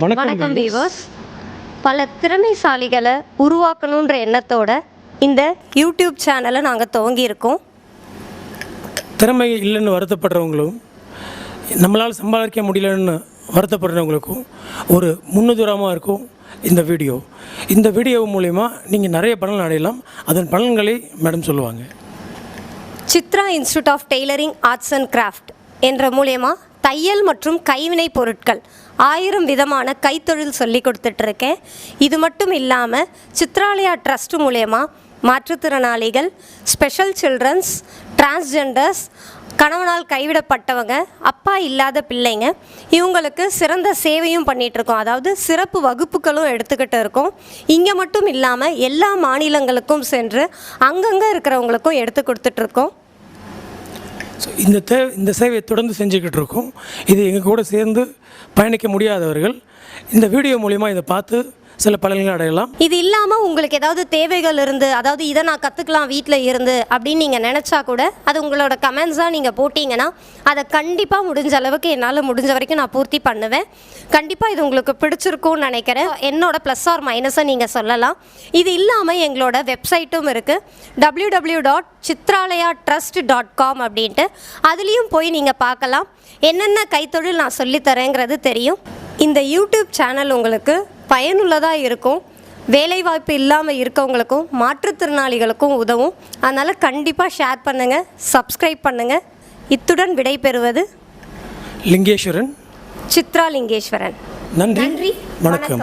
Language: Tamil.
வணக்கம் வீவர்ஸ். பல திறமைசாலிகளை உருவாக்கணுன்ற எண்ணத்தோட இந்த யூடியூப் சேனலை நாங்கள் துவங்கியிருக்கோம். திறமை இல்லைன்னு வருத்தப்படுறவங்களும் நம்மளால் சம்பாதிக்க முடியலன்னு வருத்தப்படுறவங்களுக்கும் ஒரு முன்னுதாரணமாக இருக்கும் இந்த வீடியோ மூலமா நீங்கள் நிறைய பலன் அடையலாம். அதன் பலன்களை மேடம் சொல்லுவாங்க. Chitra institute of tailoring arts and craft என்ற மூலயமா தையல் மற்றும் கைவினை பொருட்கள் 1000 விதமான கைத்தொழில் சொல்லி கொடுத்துட்ருக்கேன். இது மட்டும் இல்லாமல் சித்ராலயா ட்ரஸ்ட் மூலயமா மாற்றுத்திறனாளிகள், ஸ்பெஷல் சில்ட்ரன்ஸ், டிரான்ஸ்ஜெண்டர்ஸ், கணவனால் கைவிடப்பட்டவங்க, அப்பா இல்லாத பிள்ளைங்க, இவங்களுக்கு சிறந்த சேவையும் பண்ணிகிட்ருக்கோம். அதாவது சிறப்பு வகுப்புகளும் எடுத்துக்கிட்டு இருக்கோம். இங்கே மட்டும் இல்லாமல் எல்லா மாநிலங்களுக்கும் சென்று அங்கங்கே இருக்கிறவங்களுக்கும் எடுத்து கொடுத்துட்ருக்கோம். ஸோ இந்த சேவையை தொடர்ந்து செஞ்சுக்கிட்டு இருக்கோம். இது எங்கள் கூட சேர்ந்து பயணிக்க முடியாதவர்கள் இந்த வீடியோ மூலிமா இதை பார்த்து சில பலன்கள் அடையலாம். இது இல்லாமல் உங்களுக்கு ஏதாவது தேவைகள் இருந்து, அதாவது இதை நான் கற்றுக்கலாம் வீட்டில் இருந்து அப்படின்னு நீங்கள் நினச்சா கூட அது உங்களோட கமெண்ட்ஸாக நீங்கள் போட்டிங்கன்னா அதை கண்டிப்பாக முடிஞ்ச அளவுக்கு என்னால் முடிஞ்ச வரைக்கும் நான் பூர்த்தி பண்ணுவேன். கண்டிப்பாக இது உங்களுக்கு பிடிச்சிருக்கும்னு நினைக்கிறேன். என்னோட ப்ளஸ் ஆர் மைனஸை நீங்கள் சொல்லலாம். இது இல்லாமல் எங்களோட வெப்சைட்டும் இருக்குது, www.chitralayatrust.com அப்படின்ட்டு. அதுலேயும் போய் நீங்கள் பார்க்கலாம். என்னென்ன கைத்தொழில் நான் சொல்லித்தரேங்கிறது தெரியும். இந்த யூடியூப் சேனல் உங்களுக்கு பயனுள்ளதாக இருக்கும். வேலைவாய்ப்பு இல்லாமல் இருக்கவங்களுக்கும் மாற்றுத்திறனாளிகளுக்கும் உதவும். அதனால் கண்டிப்பாக ஷேர் பண்ணுங்கள், சப்ஸ்கிரைப் பண்ணுங்கள். இத்துடன் விடைபெறுவது லிங்கேஸ்வரன், சித்ரா லிங்கேஸ்வரன். நன்றி, வணக்கம்.